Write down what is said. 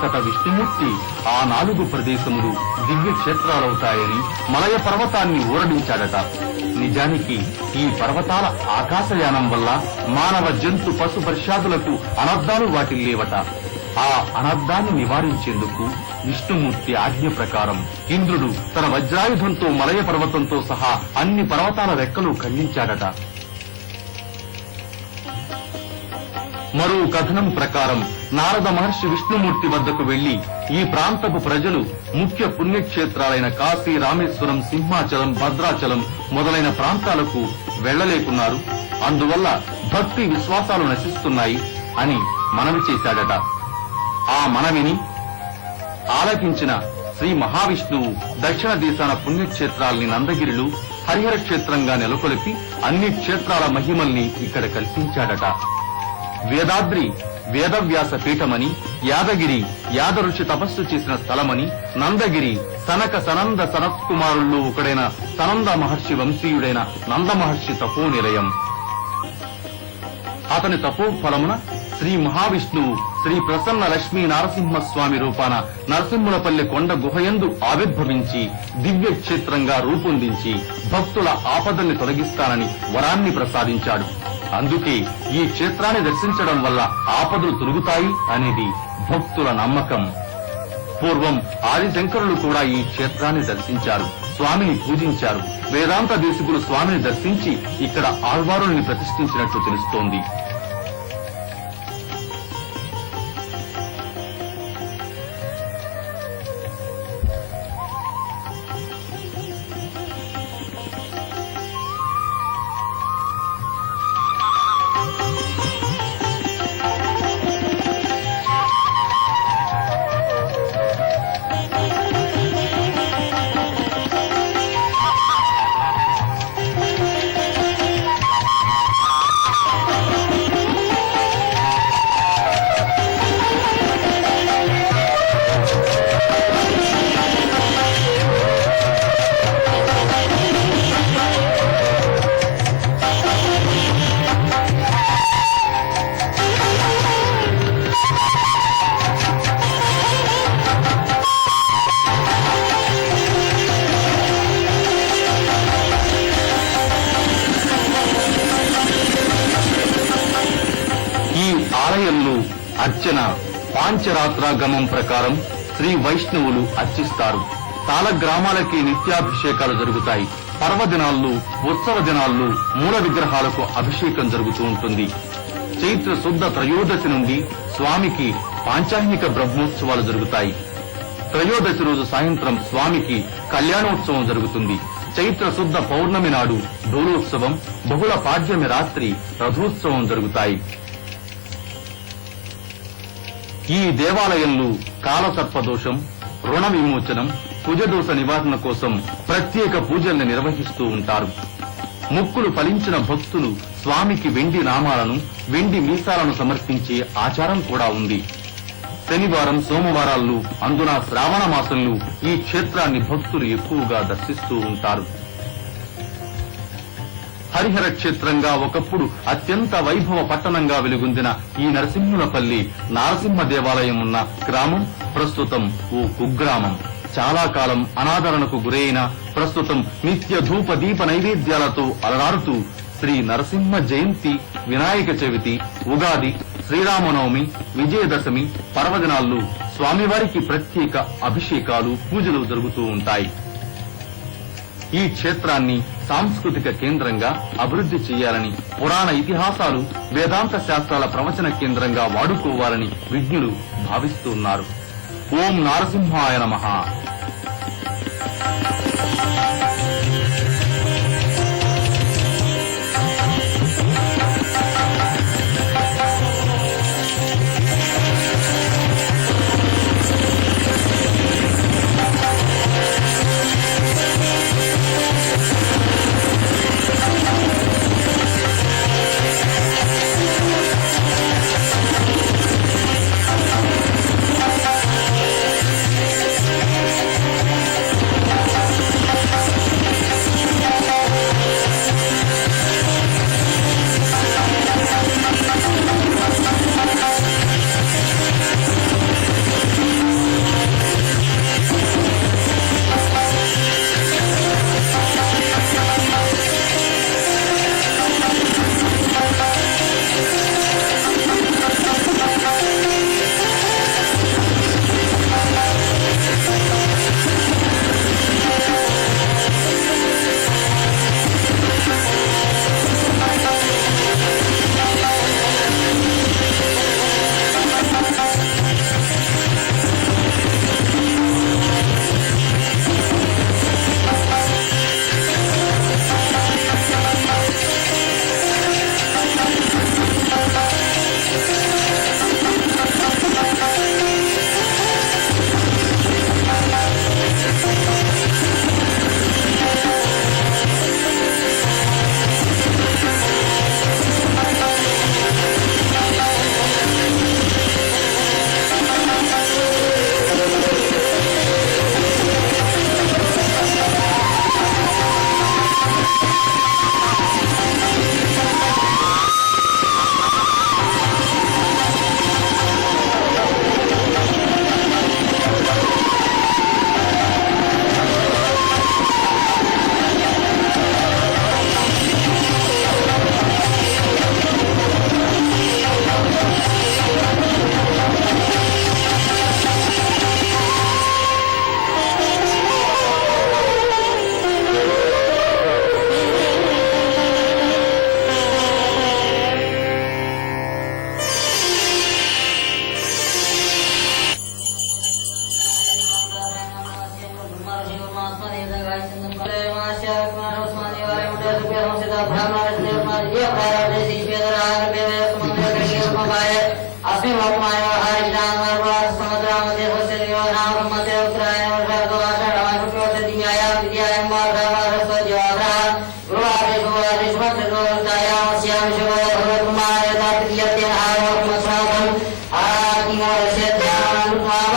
అంతట విష్ణుమూర్తి ఆ 4 ప్రదేశములు దివ్య క్షేత్రాలవుతాయని మలయ పర్వతాన్ని ఊరడించాడట. నిజానికి ఈ పర్వతాల ఆకాశయానం వల్ల మానవ జంతు పశు పర్షాదులకు అనర్థాలు వాటిల్లేవట. ఆ అనర్థాన్ని నివారించేందుకు విష్ణుమూర్తి ఆజ్ఞ ప్రకారం ఇంద్రుడు తన వజ్రాయుధంతో మలయ పర్వతంతో సహా అన్ని పర్వతాల రెక్కలు ఖండించాడట. మరో కథనం ప్రకారం నారద మహర్షి విష్ణుమూర్తి వద్దకు వెళ్లి ఈ ప్రాంతపు ప్రజలు ముఖ్య పుణ్యక్షేత్రాలైన కాశీ, రామేశ్వరం, సింహాచలం, భద్రాచలం మొదలైన ప్రాంతాలకు వెళ్లలేకున్నారు, అందువల్ల భక్తి విశ్వాసాలు నశిస్తున్నాయి అని మనవి చేశాడట. ఆ మనవిని ఆలకించిన శ్రీ మహావిష్ణువు దక్షిణ దేశాన పుణ్యక్షేత్రాల్ని నందగిరిలు హరిహర క్షేత్రంగా నెలకొల్పి అన్ని క్షేత్రాల మహిమల్ని ఇక్కడ కల్పించాడట. వేదాద్రి వేదవ్యాస పీఠమని, యాదగిరి యాద ఋషి తపస్సు చేసిన స్థలమని, నందగిరి సనక సనంద సనత్కుమారుల్లో ఒకడైన సనంద మహర్షి వంశీయుడైన నంద మహర్షి తపో నిలయం. అతని తపోఫలమున శ్రీ మహావిష్ణువు శ్రీ ప్రసన్న లక్ష్మీ నారసింహస్వామి రూపాన నరసింహులపల్లి కొండ గుహయందు ఆవిర్భవించి దివ్య క్షేత్రంగా రూపొందించి భక్తుల ఆపదల్ని తొలగిస్తానని వరాన్ని ప్రసాదించాడు. అందుకే ఈ క్షేత్రాన్ని దర్శించడం వల్ల ఆపదలు తొలుగుతాయి అనేది భక్తుల నమ్మకం. పూర్వం ఆదిశంకరులు కూడా ఈ క్షేత్రాన్ని దర్శించారు, స్వామిని పూజించారు. వేదాంత దేశికులు స్వామిని దర్శించి ఇక్కడ ఆళ్వారుల్ని ప్రతిష్ఠించినట్లు తెలుస్తోంది. ఆలయంలో అర్చన పాంచరాత్రాగమం ప్రకారం శ్రీ వైష్ణవులు అర్చిస్తారు. తాళగ్రామాలకి నిత్యాభిషేకాలు జరుగుతాయి. పర్వదినాల్లో, ఉత్సవ దినాల్లో మూల విగ్రహాలకు అభిషేకం జరుగుతూ ఉంటుంది. చైత్ర శుద్ధ త్రయోదశి నుండి స్వామికి పాంచాహ్నిక బ్రహ్మోత్సవాలు జరుగుతాయి. త్రయోదశి రోజు సాయంత్రం స్వామికి కళ్యాణోత్సవం జరుగుతుంది. చైత్ర శుద్ధ పౌర్ణమి నాడు డోలోత్సవం, బహుళ పాడ్యమి రాత్రి రథోత్సవం జరుగుతాయి. ఈ దేవాలయంలో కాలసర్పదోషం, రుణ విమోచనం, కుజదోష నివారణ కోసం ప్రత్యేక పూజల్ని నిర్వహిస్తూ ఉంటారు. మొక్కులు ఫలించిన భక్తులు స్వామికి వెండి నామాలను, వెండి మీసాలను సమర్పించే ఆచారం కూడా ఉంది. శనివారం, సోమవారాల్లో, అందున శ్రావణ మాసంలో ఈ క్షేత్రాన్ని భక్తులు ఎక్కువగా దర్శిస్తూ ఉంటారు. హరిహర క్షేత్రంగా ఒకప్పుడు అత్యంత వైభవ పట్టణంగా వెలుగొందిన ఈ నరసింహులపల్లి నారసింహ దేవాలయం ఉన్న గ్రామం ప్రస్తుతం ఓ కుగ్రామం. చాలా కాలం అనాదరణకు గురైన ప్రస్తుతం నిత్య ధూప దీప నైవేద్యాలతో అలరారుతూ శ్రీ నరసింహ జయంతి, వినాయక చవితి, ఉగాది, శ్రీరామనవమి, విజయదశమి పర్వదినాల్లో స్వామివారికి ప్రత్యేక అభిషేకాలు, పూజలు జరుగుతూ ఉంటాయి. ఈ క్షేత్రాన్ని సాంస్కృతిక కేంద్రంగా అభివృద్ధి చేయాలని, పురాణ ఇతిహాసాలు, వేదాంత శాస్త్రాల ప్రవచన కేంద్రంగా వాడుకోవాలని విజ్ఞులు భావిస్తున్నారు. ఓం నారసింహాయ నమః. शांति